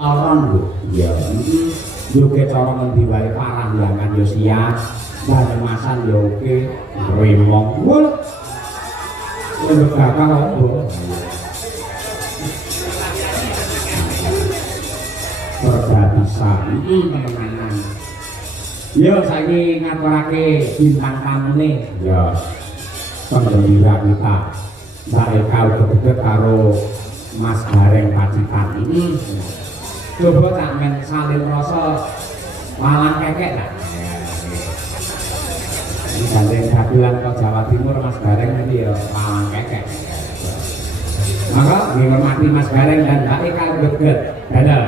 Orang lho, ya. Joget cara ngendi wae parangyangan yo siap. Dalemasan yo oke, remong. Wul. Lho bakal opo? Perdapisan. Temenan. Yo saiki ngaturake bintang tamune. Ya. Pendhira kita. Mereka udah karo Mas Gareng Pacitan ini. Coba tak men salin rasa malang kekek tak? Ini Gareng Dagelan ke Jawa Timur Mas Gareng ini ya malang kekek. Maka dihormati Mas Gareng dan Mbak Eka Geget Dadal.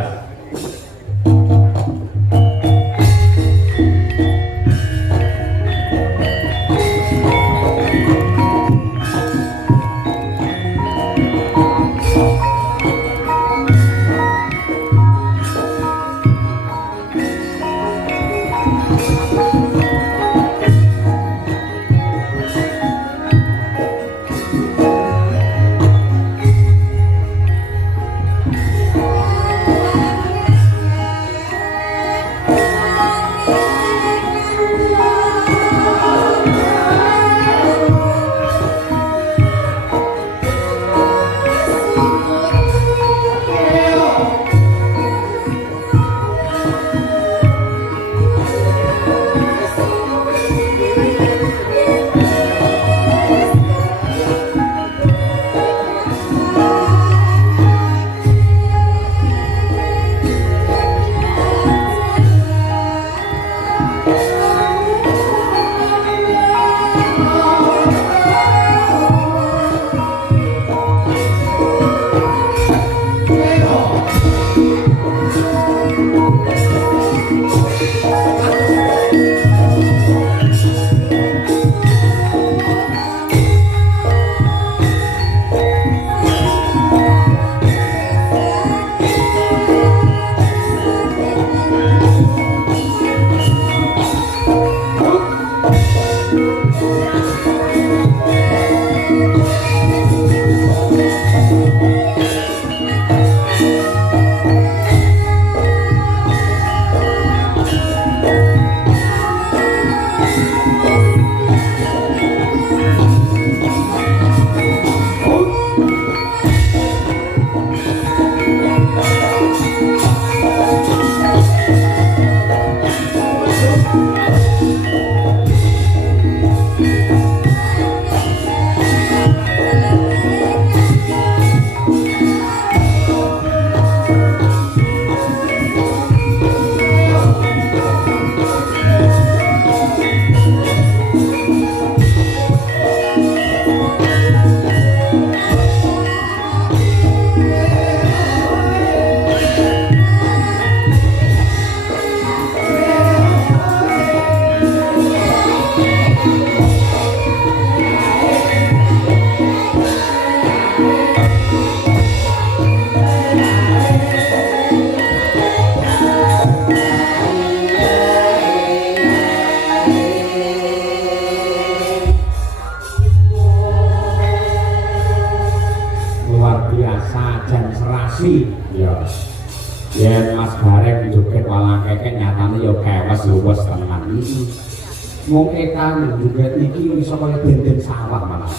Wong Eka juga iki iso kaya dendeng sawah malah.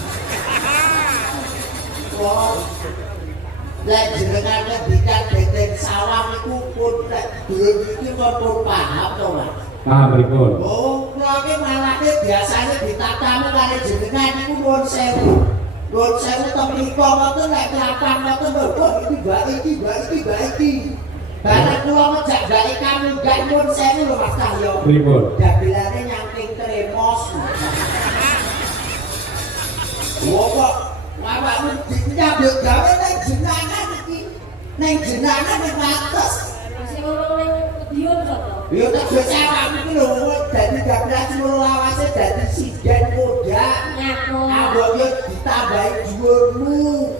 Wong lek jenengane bikan dendeng sawah iku pun lek dulur iki pun paham to, Mas. Paham pripun? Oh, kula iki malake biasane ditatami karo jenengan iku nuwun sewu. Nuwun sewu to mriko ngoten lek kelapang ngoten lho, iki mbak iki. Bareng kula ngejak mbak kamu gak nuwun sewu lho Mas Cahyo. Pripun? Dagelane nyangking tremos. Wong kok awakmu nyambut gawe nang jenengan iki. Nang jenengan nek wates. Sing ngomong ning Madiun sapa? Ya tak bisa awakmu iki lho dadi dagelan seluruh lawase dadi sinden kodak. Ngaku. Abot yo ditambahi dhuwurmu.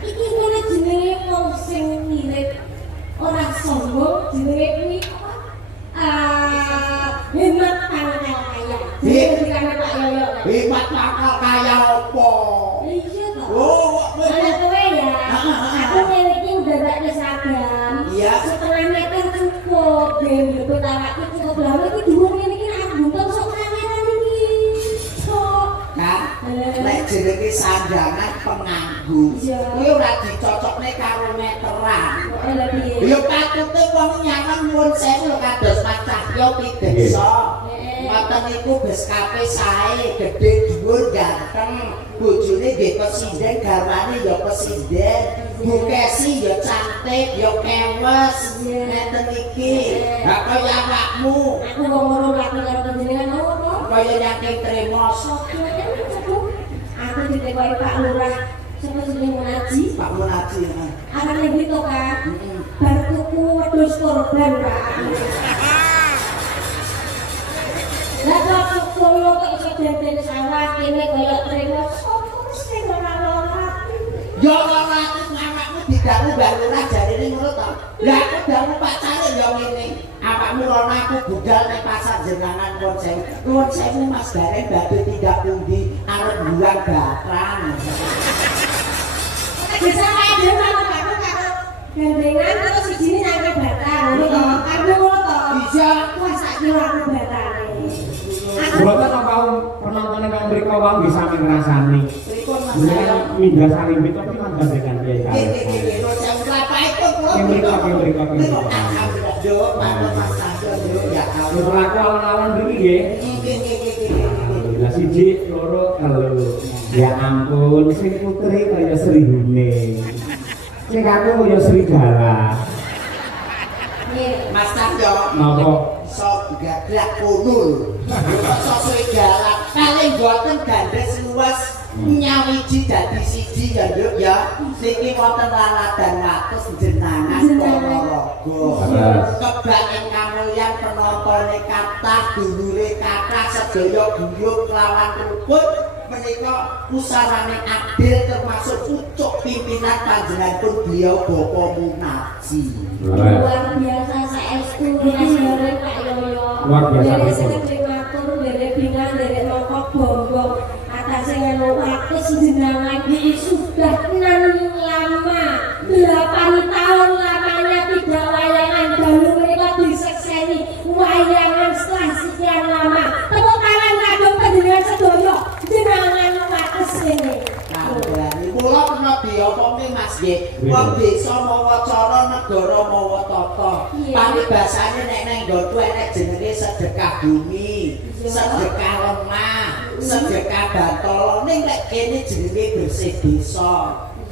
Iki ngene jenenge wong sing mirip ora sombong jenenge kuwi hemat tangkal kaya. Jenenge Pak Yoyo. Hemat tangkal kaya opo? Iya toh. Oh, Ana kowe ya. Aku ngene iki udah gak seragam. iya. setengah meter cukup. Gen lebih awakku cukup lama iki dhuwur ngene iki aku buntung sok kamera iki. Sok. Nah, nek jenenge sandangan penganggu. Kuwi ora dicocokne karo meteran. Lha piye? Ya patute wong nyangon nuwun sewu lho kados Mas Cahyo Pidesa. Ngoten niku beskape sae, gedhe dhuwur ganteng. Bojone nggih presiden, garwane ya presiden. Bu Kesi ya cantik, ya kewes. Ngeten iki. Ha kaya awakmu. Aku wong ngono lagi karo panjenengan opo? Kaya yakin tremos. Aku ditekoki Pak Lurah. Sapa jenenge Munaji? Pak Munaji. Arane gitu kan. Bar tuku wedhus korban, Pak. Lah kok koyo kok iso dadi sawah kene koyo trimo sopo sing ora ora. Ya ora awakmu didawu Mbak Lurah jarine ngono to. Lah aku dawu pacare ya ngene. Awakmu rono aku budal ning pasar jenengan konsen. Nuwun sewu Mas Gareng badhe tidak pundi arep buang batang. Bisa kaya dhewe karo karo gandengan terus sijine nyangke batang. Ngono to. Aku ngono to. Bisa. Wah saiki ora aku batange. Buatan apa penonton yang mereka wang bisa ngerasani. Pripun Mas Mereka Gareng? mindah saling itu tapi kan dengan dia. Nggih, nuwun sewu kelapa itu kula. Yang mereka. Alhamdulillah, yo, manut Mas Cahyo yo ya Allah. Berlaku lawan diri ya. Alhamdulillah siji loro telu. Ya ampun, sing putri kaya Sri Huning. Sing aku kaya Serigala. Mas Cahyo. Napa? Sok gadak kunul. Sok serigala. Paling boten gandes luas nyawiji dadi siji ya Nduk ya. Niki wonten laladan wates jenengan Ponorogo. Kebak ingkang mulyan penontone kathah, dulure kathah, sedaya guyub lawan rukun menika pusarane adil termasuk pucuk pimpinan panjenenganipun beliau Bapak Munaji. Luar biasa saestu Mas Gareng Pak Yoyo. Luar biasa, Dari betul. sekretari matur, dari bingan, dari mongkok bombong atas yang waktu jenengan sudah 6 lama 8 tahun lamanya tidak wayangan baru mereka disekseni wayangan setelah sekian lama tepuk tangan kagum panjenengan sedoyo jenengan wates ini. Kula kena diomongi Mas nggih. Wong desa mawa cara negara mawa tata. Paribasane nek nang nggonku enek jenenge sedekah bumi, sedekah lemah, sedekah bantala. Ning nek kene jenenge bersih desa.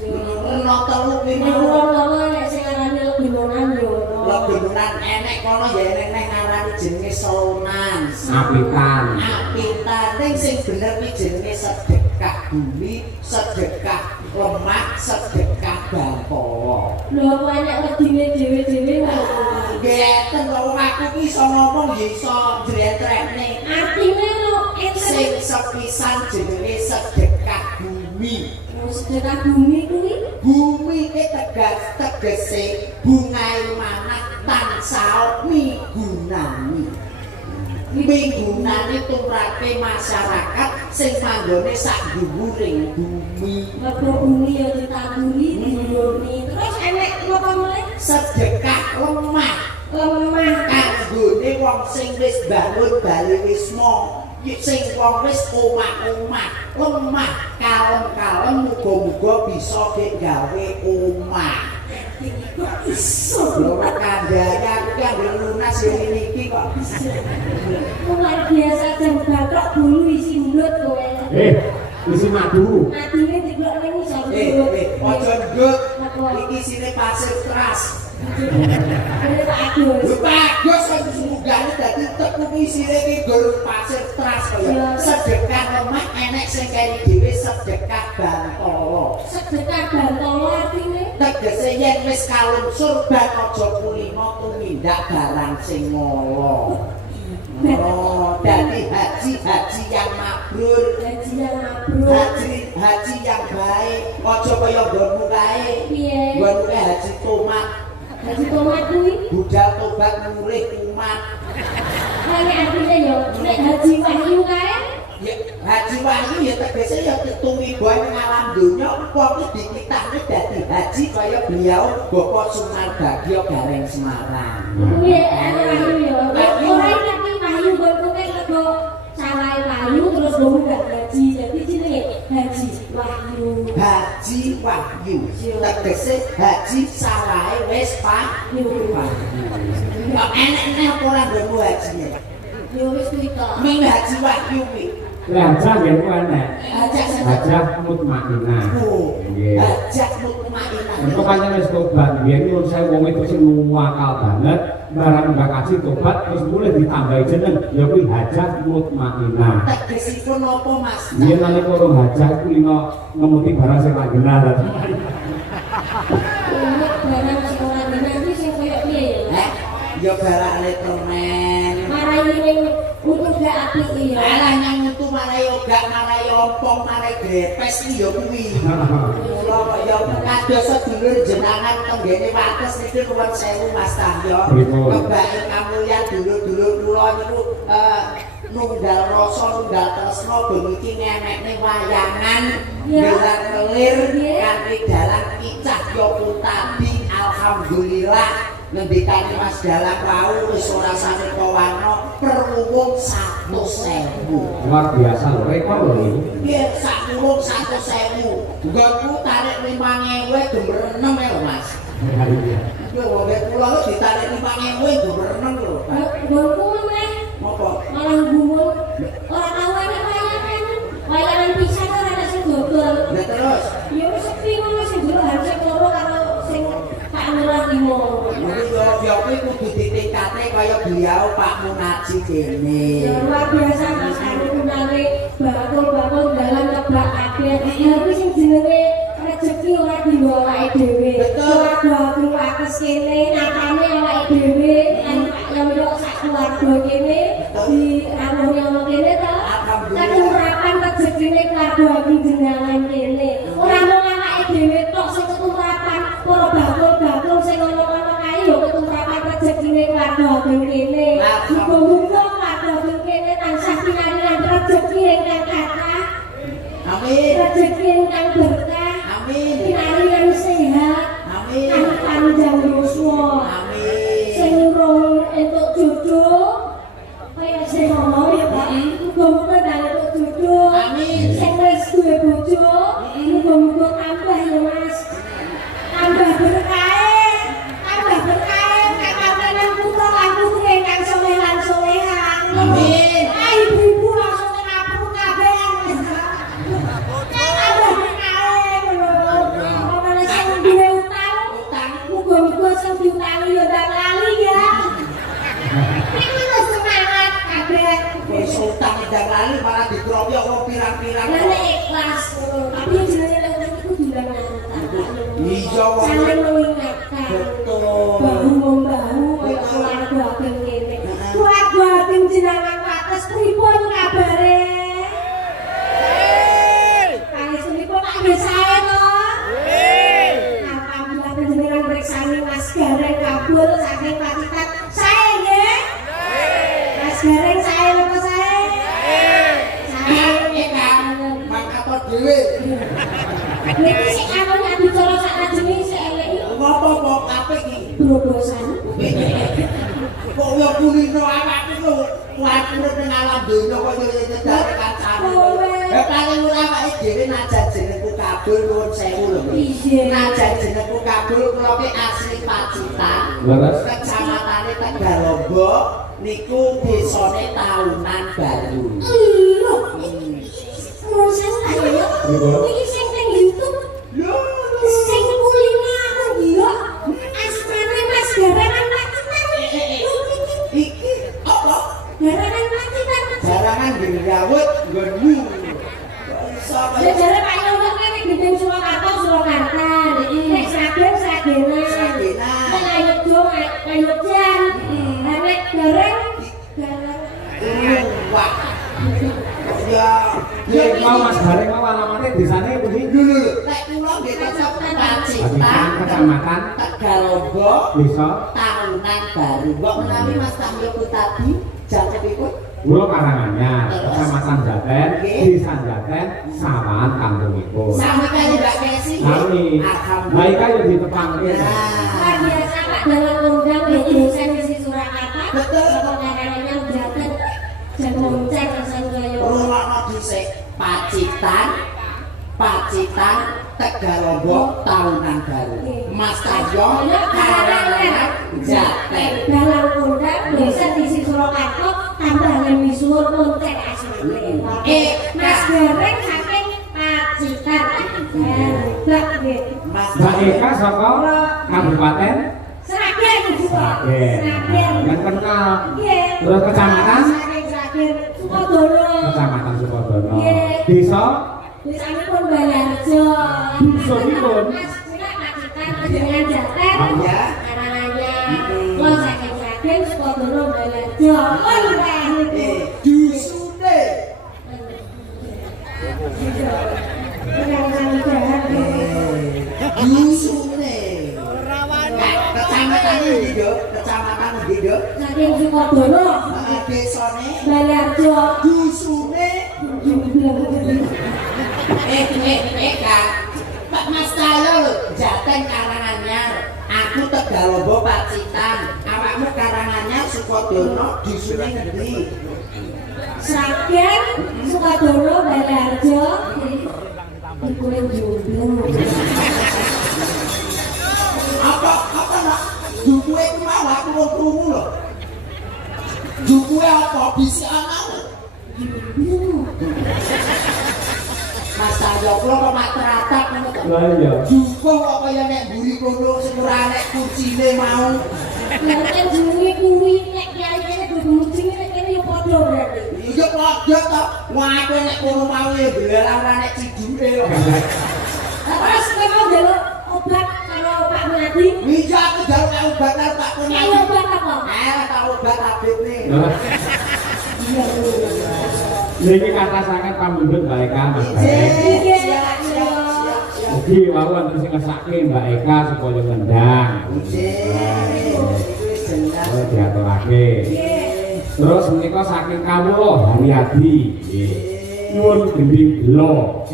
Rena telu kuwi Ngono nek sing arane lebinonan yo. lebinonan enek kono ya enek nang ngarani jenenge selonan. Apitan. Apitan ning sing bener kuwi jenenge sedekah bumi, sedekah lemah, sedekah bantala. Lho kok enek wedine dhewe-dhewe ngono. Ngeten lho wong aku ki iso ngomong ya iso njretrekne. Artine lho Sing enten sepisan jenenge sedekah bumi. sedekah bumi kuwi Bumi ki tegese bungae manah tansah migunani. Migunani tumrapé masyarakat sing manggone sak dhuwuring bumi. mergo bumi ya ditaburi diuruni. Terus enek napa meneh? Sedekah lemah Lemah kanggone wong sing wis bangun bali wisma. Sing wong wis omah-omah lemah kalem-kalem muga-muga bisa gek gawe omah. iso. Lho kandhane aku ki anggere lunas ya niki kok. Luar biasa jam batok bulu isi mulut kowe. Isi madu. Atine diglok ning iso. Aja ndut. Iki sine pasir keras. Ini Pak Agus. Lho bagus kok sumugane dadi teku isine iki gur pasir keras kaya. Sedekah lemah enek sing kene dhewe sedekah bantala. Sedekah bantala artine Tegese yen wis kalungsur ban aja kulino tumindak barang sing ngolo. Oh, dadi haji yang mabrur. gaji yang mabrur. Haji yang baik. Aja kaya nggonmu kae. Piye? Nggonmu kae haji tomat. Gaji tomat kuwi Budal tobat murih umat. kaya artine yo nek haji wahyu kae Ya Haji Wahyu ya tegese ya tumiba ning alam donya wong iki dikitane dadi haji kaya beliau Bapak Sumarbagya Gareng Semarang. Iya, Wahyu ya. Ora ngerti Wahyu kok kok sawahe Wahyu terus wong gak haji. Jadi jenenge Haji Wahyu. Haji Wahyu tegese haji sawahe wis Wahyu. Ya enek apa ora nggo hajine? Ya wis kuwi to. Ming Haji Wahyu kuwi. Hajah nggih enek. Hajah mutmainah. Nggih. Hajah mutmainah. Untuk kalian wis tobat, biyen nyuwun saya wong itu sing nuwakal banget, barang mbak kasih tobat terus mulai ditambahi jeneng, ya kuwi hajah mutmainah. Tegesipun apa Mas? Biyen nalika ora hajah kuwi ngemuti barang sing ra genah. Barang sing ora nanti sing koyo piye ya? Ya barang elektronik. Marai ning untuk gak apik ya. Alah nyang metu marai yoga, marai ompong, marai grepes iki ya kuwi. Kula kok ya kados sedulur jenengan tenggene wates niki nuwun sewu Mas Tahyo. Kebake kamulyan dulur-dulur kula niku nunggal rasa nunggal tresna bengi ngenekne wayangan gelar kelir kanthi dalan kicah ya tadi alhamdulillah ngendikane Mas Dalang wau wis ora sampe kawana perwung 100.000. Luar biasa lho, rekor lho iki. Nggih, sak perwung 100.000. Nggonku tarik 5.000 gember 6 lho Mas. Yo wong kula lho ditarik 5.000 gember 6 lho. Nggonku meneh Apa? malah gumun. Ora tau ana wayangan. Wayangan pisan ora ana sing dodol. Lah terus Ya wis sepi ngono sing jero harus loro karo sing Pak Lurah Limo. ya kuwi kudu ditingkatne kaya beliau Pak Munaji kene. Ya luar biasa Mas Ari menare bakul-bakul dalam kebak kabeh. Ya kuwi sing jenenge rezeki ora dienggo awake dhewe. Ora bakul akes kene nakane awake dhewe yang yo sak keluarga kene di ramune ono kene to. Ketumrapan rezekine keluarga jenengan kene. Ora mung awake dhewe tok sing ketumrapan, para bakul-bakul sing ono-ono kae yo ketumrapan rezekine keluarga kene. Muga-muga keluarga kene tansah pinaringan rezeki ingkang kathah. Amin. Rezeki ingkang berkah. Amin. Pinaringan sehat. Amin. Kang panjang yuswa. Amin. Sing urung entuk jodoh kaya sing ngomong ya Pak. Muga-muga dalem entuk jodoh. Amin. Sing wis duwe bojo, muga-muga tambah ya Mas. Tambah berkah. Tambah berkah kakawanan putra lan putri ingkang saleh lan solehan. Amin. Ibu-ibu langsung ngapur kabeh. Tambah berkah ngono. Ana sing duwe utang, muga-muga sing diutangi ya ndak lali ya. Iki wis semangat kabeh. Wis utang ndang lali malah dikroyok wong pirang-pirang. Lan ikhlas ngono. Tapi jenenge lek utang iku diulang Iya wong. saling mengingatkan. Betul. Bahu membahu kaya keluarga ageng kene. Keluarga ageng jenengan wates pripun kabare? Panjenengan Pak Desae to? Alhamdulillah panjenengan periksani Mas Gareng kabul saking Pacitan. Sae nggih? Mas Gareng sae napa sae? Sae kan. Mangkat dhewe. Niki sik anu nek bicara sak ajenge sik elek iki Ngopo kok apik iki? brobosan. Kok yo kulino awake lho. Kuwatir ning alam donya kok yo nyedar kancane. Ya paling ora awake dhewe najan jenengku kabul nuwun sewu lho. Iya. Najan jenengku kabul kula ki asli Pacitan. Leres. Kecamatane Tegalombo niku desane Taunan Baru. Iya. Proses ayo. Iki sing ning YouTube Lho, sing kulino aku gila. Asmane Mas Garangan Pacitan. iki apa? Garangan Pacitan. Jarangan gendawut nggonmu. Iso Ya jare Pak Yono kene gendeng Surakarta Surakarta. Nek Sragen Sragenan. Sragenan. Nek Ayodjo Ayodjan. Nek Gareng Gareng. Wah. Ya, Nek mau Mas Gareng mau alamate desane pundi? dulu. Nek kula nggih kecap Pacitan, Kecamatan Tegalombo, Desa Taunan Baru. Mbok menawi Mas Tahyo tadi jangkepipun Pulau Karanganyar, Kecamatan Jaten, Desa Jaten, Sawan kampungipun. Sami kali Mbak Kesi. Sami. Baik ayo ditepang. Luar biasa Pak dalam undang di dosen di Surakarta. Betul. Karanganyar Jaten. Jagonceng rasanya. Rulono dhisik Pacitan, Tegalombo tahunan baru. Mas Tayo Karanganyar Jaten. Dalam undang dosen di Surakarta tambahan misuwur lonceng asmane. Mas Gareng saking Pacitan. Mbak nggih. Mbak Eka saka Kabupaten Sragen Ibu. Sragen. Sragen. Yang kenal. Nggih. Terus kecamatan? Saking Sragen Sukodono. Kecamatan Sukodono. Nggih. Desa Desanipun Balarjo. Dusunipun? Mas Cina Pacitan dengan Jaten. Ya. Karanganyar. Kalau saking Sragen Sukodono Balarjo. Dusune. Dusune. Kecamatan iki yo, kecamatan iki yo. Saking Sukodono. Desane Balarjo. dusune. Kak. Pak Mas Tayo lho, Jaten Karanganyar. Aku Tegalombo Pacitan. Awakmu Karanganyar Sukodono dusune ngendi? Sragen Sukodono Balarjo. Dikule jomblo. Apa nak? Dukuwe ku mau aku wong krungu lho. Dukuwe apa bisi anakmu? Mas Tayo kula kok mak teratap ngono to. Lah iya. Dukuh kok kaya nek mburi kono sing ora nek kursine mau. Lah kan jenenge kuwi nek kiai-kiai do mucing nek kene yo padha berarti. Iya padha to. Wah kowe nek kono mau ya belar ora nek ciduke lho. Terus kowe mau njaluk obat karo Pak Melati? Iya aku jaluk obat karo Pak Kun. Ayo obat apa? Tak obat tabletne. Iya. Niki kata sangat pamundhut Mbak Eka Mas Baik. Iya. Mugi wau wonten sing ngesake Mbak Eka supaya ngendang. Oh, diaturake. Terus menika saking kawula Haryadi. Nggih. Nyuwun gending belo.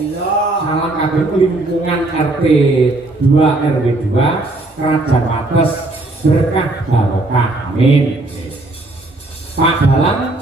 Salam kabeh lingkungan RT 2 RW 2 Kerajaan Wates berkah barokah. Amin. Pak Dalang